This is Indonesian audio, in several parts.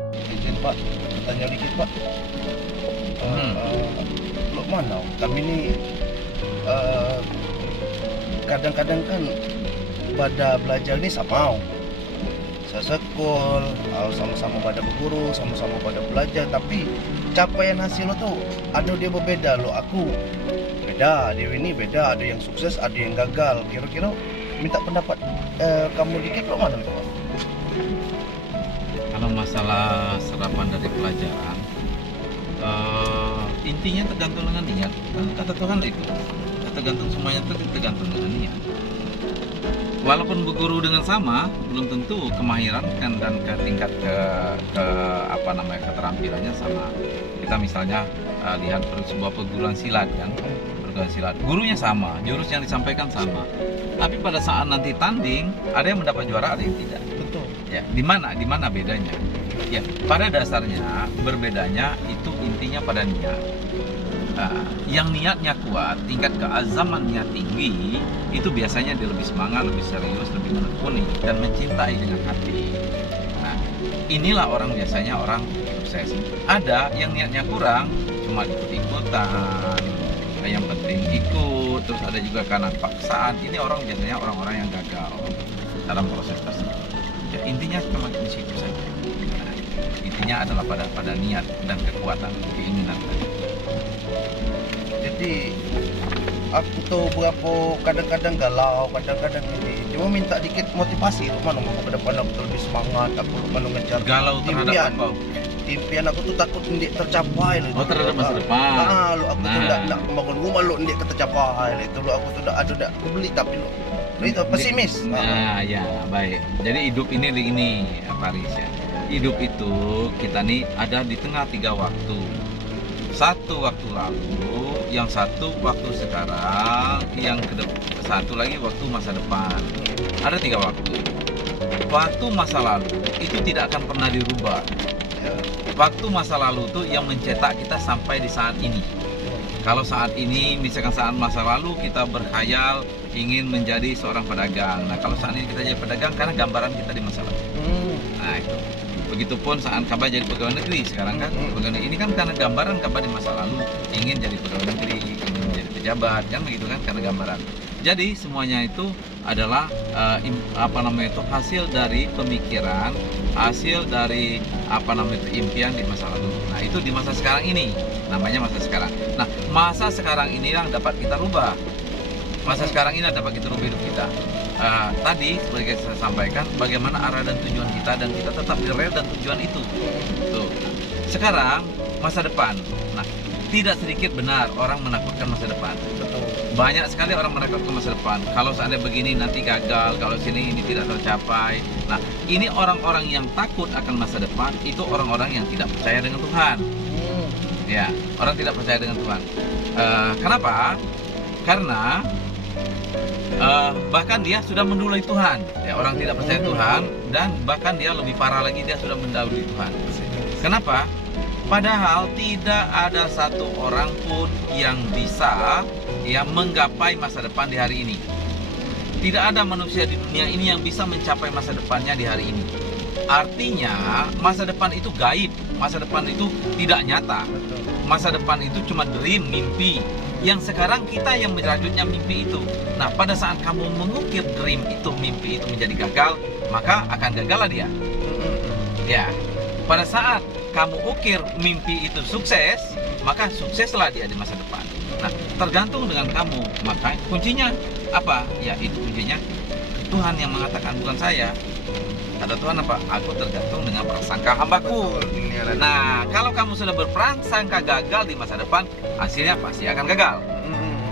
Izin Pak, tanya dikit Pak. Hmm. Lo mana? Kami ini eh, kadang-kadang kan pada belajar ini sama. Saya sekol, sama-sama pada berguru, sama-sama pada belajar. Tapi capaian hasil lo tuh ada dia berbeda lo. Aku beda, dia ini beda. Ada yang sukses, ada yang gagal. Kira-kira minta pendapat kamu dikit lo mana Pak? Kalau masalah serapan dari pelajaran, intinya tergantung dengan niat. Kan kata Tuhan itu, tergantung semuanya itu tergantung dengan niat. Walaupun berguru dengan sama, belum tentu kemahiran kan dan ke tingkat keterampilannya sama. Kita misalnya lihat sebuah perguruan silat kan, perguruan silat, gurunya sama, jurus yang disampaikan sama. Tapi pada saat nanti tanding, ada yang mendapat juara, ada yang tidak. Betul. Ya, di mana bedanya? Ya, pada dasarnya berbedanya itu intinya pada niat. Yang niatnya kuat, tingkat keazamannya tinggi, itu biasanya dia lebih semangat, lebih serius, lebih menekuni dan mencintai dengan hati. Nah, inilah orang biasanya orang sukses. Ada yang niatnya kurang, cuma ikut-ikutan, yang penting ikut, terus ada juga karena paksaan. Ini orang biasanya orang-orang yang gagal dalam proses tersebut. Ya, intinya cuma di situ saja. Nah, intinya adalah pada niat dan kekuatan keinginan tadi. Jadi aku tuh berapa kadang-kadang galau, kadang-kadang ini. Cuma minta dikit motivasi, lu mana mau ke depan aku tuh lebih semangat, aku lu mana ngejar Galau terhadap apa? impian aku tuh takut ndik tercapai lu. Oh, terhadap masa depan. Lu aku tuh nak membangun rumah lu ndik tercapai itu lu aku tuh udah aku beli tapi lu itu pesimis. Nah, ya baik. Jadi hidup ini Paris ya. Hidup itu kita nih ada di tengah tiga waktu. Satu waktu lalu, yang satu waktu sekarang, yang satu lagi waktu masa depan. Ada tiga waktu. Waktu masa lalu itu tidak akan pernah dirubah. Waktu masa lalu itu yang mencetak kita sampai di saat ini. Kalau saat ini, misalkan saat masa lalu kita berkhayal ingin menjadi seorang pedagang. Nah, kalau saat ini kita jadi pedagang karena gambaran kita di masa lalu. Nah, itu. Begitupun saat Kaba jadi pegawai negeri sekarang kan, pegawai negeri ini kan karena gambaran Kaba di masa lalu ingin jadi pegawai negeri, ingin menjadi pejabat kan begitu kan karena gambaran. Jadi semuanya itu adalah hasil dari pemikiran, hasil dari impian di masa lalu. Nah, itu di masa sekarang ini namanya masa sekarang. Nah, masa sekarang ini yang dapat kita rubah. Masa sekarang ini dapat kita rubah hidup kita. Tadi sebagai saya sampaikan bagaimana arah dan tujuan kita dan kita tetap di rel dan tujuan itu. Tuh. Sekarang masa depan. Nah, tidak sedikit benar orang menakutkan masa depan. Banyak sekali orang menakutkan masa depan. Kalau seandainya begini nanti gagal, kalau sini ini tidak tercapai. Nah, ini orang-orang yang takut akan masa depan itu orang-orang yang tidak percaya dengan Tuhan. Ya, orang tidak percaya dengan Tuhan. Kenapa? Karena bahkan dia sudah mendahului Tuhan. Ya, orang tidak percaya Tuhan dan bahkan dia lebih parah lagi, dia sudah mendahului Tuhan. Kenapa? Padahal tidak ada satu orang pun yang bisa menggapai masa depan di hari ini. Tidak ada manusia di dunia ini yang bisa mencapai masa depannya di hari ini. Artinya masa depan itu gaib, masa depan itu tidak nyata. Masa depan itu cuma dream, mimpi. Yang sekarang kita yang merajutnya mimpi itu. Nah, pada saat kamu mengukir dream itu, mimpi itu menjadi gagal, maka akan gagallah dia. Ya, pada saat kamu ukir mimpi itu sukses, maka sukseslah dia di masa depan. Nah, tergantung dengan kamu. Maka kuncinya apa? Ya, itu kuncinya Tuhan yang mengatakan, bukan saya. Kata Tuhan apa? Aku tergantung dengan prasangka hambaku. Nah, kalau kamu sudah berprasangka gagal di masa depan, hasilnya pasti akan gagal.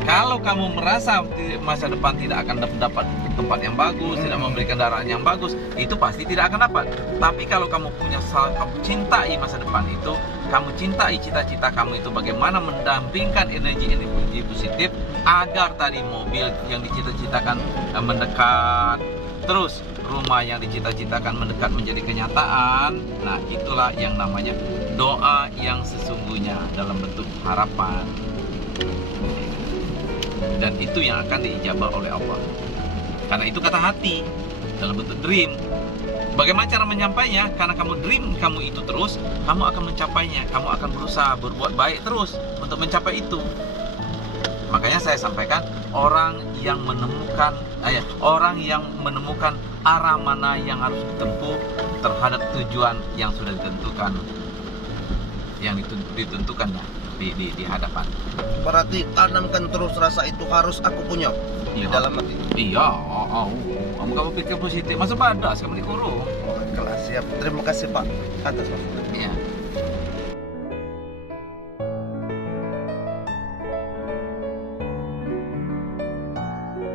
Kalau kamu merasa masa depan tidak akan dapat tempat yang bagus, tidak memberikan darah yang bagus, itu pasti tidak akan dapat. Tapi kalau kamu kamu cintai masa depan itu, kamu cintai cita-cita kamu itu, bagaimana mendampingkan energi positif agar tadi mobil yang dicita-citakan mendekat, terus rumah yang dicita-citakan mendekat menjadi kenyataan. Nah, itulah yang namanya doa yang sesungguhnya dalam bentuk harapan. Dan itu yang akan diijabah oleh Allah. Karena itu kata hati dalam bentuk dream. Bagaimana cara menyampainya? Karena kamu dream kamu itu terus, kamu akan mencapainya. Kamu akan berusaha berbuat baik terus untuk mencapai itu. Makanya saya sampaikan orang yang menemukan arah mana yang harus ditempuh terhadap tujuan yang sudah ditentukan, yang ditentukan di hadapan. Berarti tanamkan terus rasa itu harus aku punya di dalam hati. Iya, kamu pikir positif, masa badas kamu dikurung. Oh, kelas siap. Terima kasih Pak atas waktunya. Iya.